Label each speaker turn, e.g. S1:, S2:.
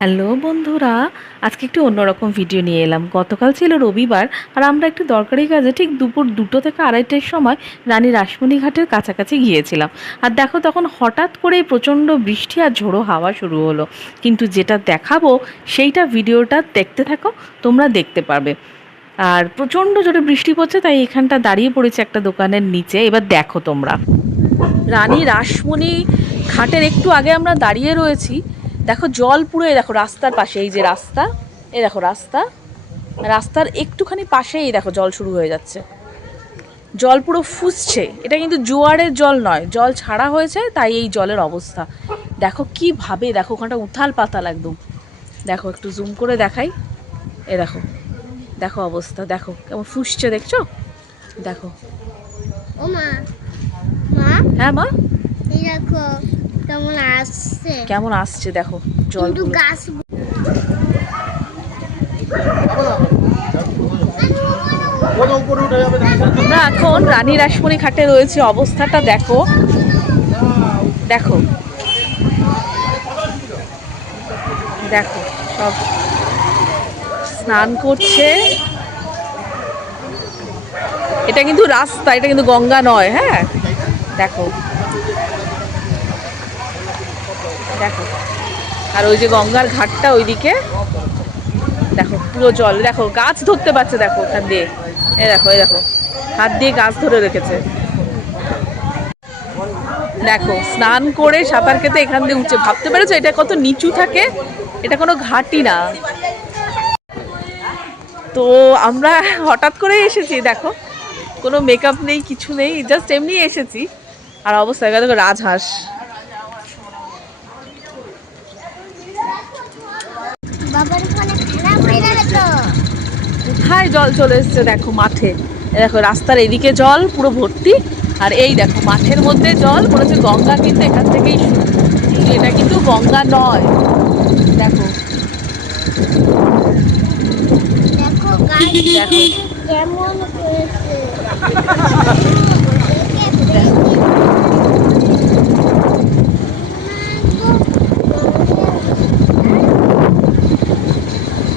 S1: Hello বন্ধুরা, আজকে একটু অন্যরকম ভিডিও নিয়ে এলাম। গতকাল ছিল রবিবার আর আমরা একটু দরকারি কাজে ঠিক দুপুর দুটো থেকে আড়াইটের সময় রানী রাসমণি ঘাটের কাছাকাছি গিয়েছিলাম। আর দেখো তখন হঠাৎ করেই প্রচণ্ড বৃষ্টি আর ঝোড়ো হাওয়া শুরু হলো। কিন্তু যেটা দেখাবো সেইটা ভিডিওটা দেখতে থাকো, তোমরা দেখতে পারবে। আর প্রচণ্ড জোরে বৃষ্টি পড়ছে, তাই এখানটা দাঁড়িয়ে পড়েছে একটা দোকানের নিচে। এবার দেখো তোমরা। রানী রাসমণি ঘাটের একটু আগে আমরা দাঁড়িয়ে রয়েছি। দেখো জল পুরো দেখো রাস্তার পাশে এই যে রাস্তা এই দেখো রাস্তা রাস্তার একটুখানি পাশেই এই দেখো জল শুরু হয়ে যাচ্ছে। জল পুরো ফুসছে এটা কিন্তু জোয়ারের জল নয় জল ছাড়া হয়েছে তাই এই জলের অবস্থা। দেখো কীভাবে দেখো ওখানটা উথাল পাতাল একদম। দেখো একটু জুম করে দেখাই। এ দেখো দেখো অবস্থা দেখো কেমন ফুসছে দেখছ? দেখো।
S2: ও মা মা?
S1: হ্যাঁ মা?
S2: দেখো কেমন আসছে?
S1: কেমন আসছে দেখো জল
S2: গাছ
S1: আমরা এখন রানী রাসমণি ঘাটে রয়েছে অবস্থাটা দেখো। দেখো। দেখো সব স্নান করছে। এটা কিন্তু রাস্তা এটা কিন্তু গঙ্গা নয় হ্যাঁ? দেখো। দেখো। আর ওই যে গঙ্গার ঘাটটা ওইদিকে, দেখো, পুরো জল, দেখো, গাছ ধরতে পারছে, দেখো, ওখান দিয়ে। এ দেখো এ দেখো, হাত দিয়ে গাছ ধরে রেখেছে। দেখো, স্নান করে সাঁতার কেটে এখান দিয়ে উঠছে। ভাবতে পেরেছ, এটা কত নিচু থাকে? এটা কোনো ঘাটই না। তো আমরা হঠাৎ করে এসেছি, দেখো। কোনো মেকআপ নেই, কিছু নেই জাস্ট এমনি এসেছি। আর অবস্থা, দেখো, রাজহাঁস
S2: বাবার ওখানে খেলা হয়ে যাবে তো
S1: কোথায় জল চলে এসছে দেখো মাঠে? দেখো রাস্তার এদিকে জল পুরো ভর্তি। আর এই দেখো মাঠের মধ্যে জল হচ্ছে গঙ্গা কিন্তু এখান থেকেই শুরু। এটা কিন্তু গঙ্গা নয়। দেখো।
S2: দেখো
S1: দেখো।
S2: কেমন হয়েছে।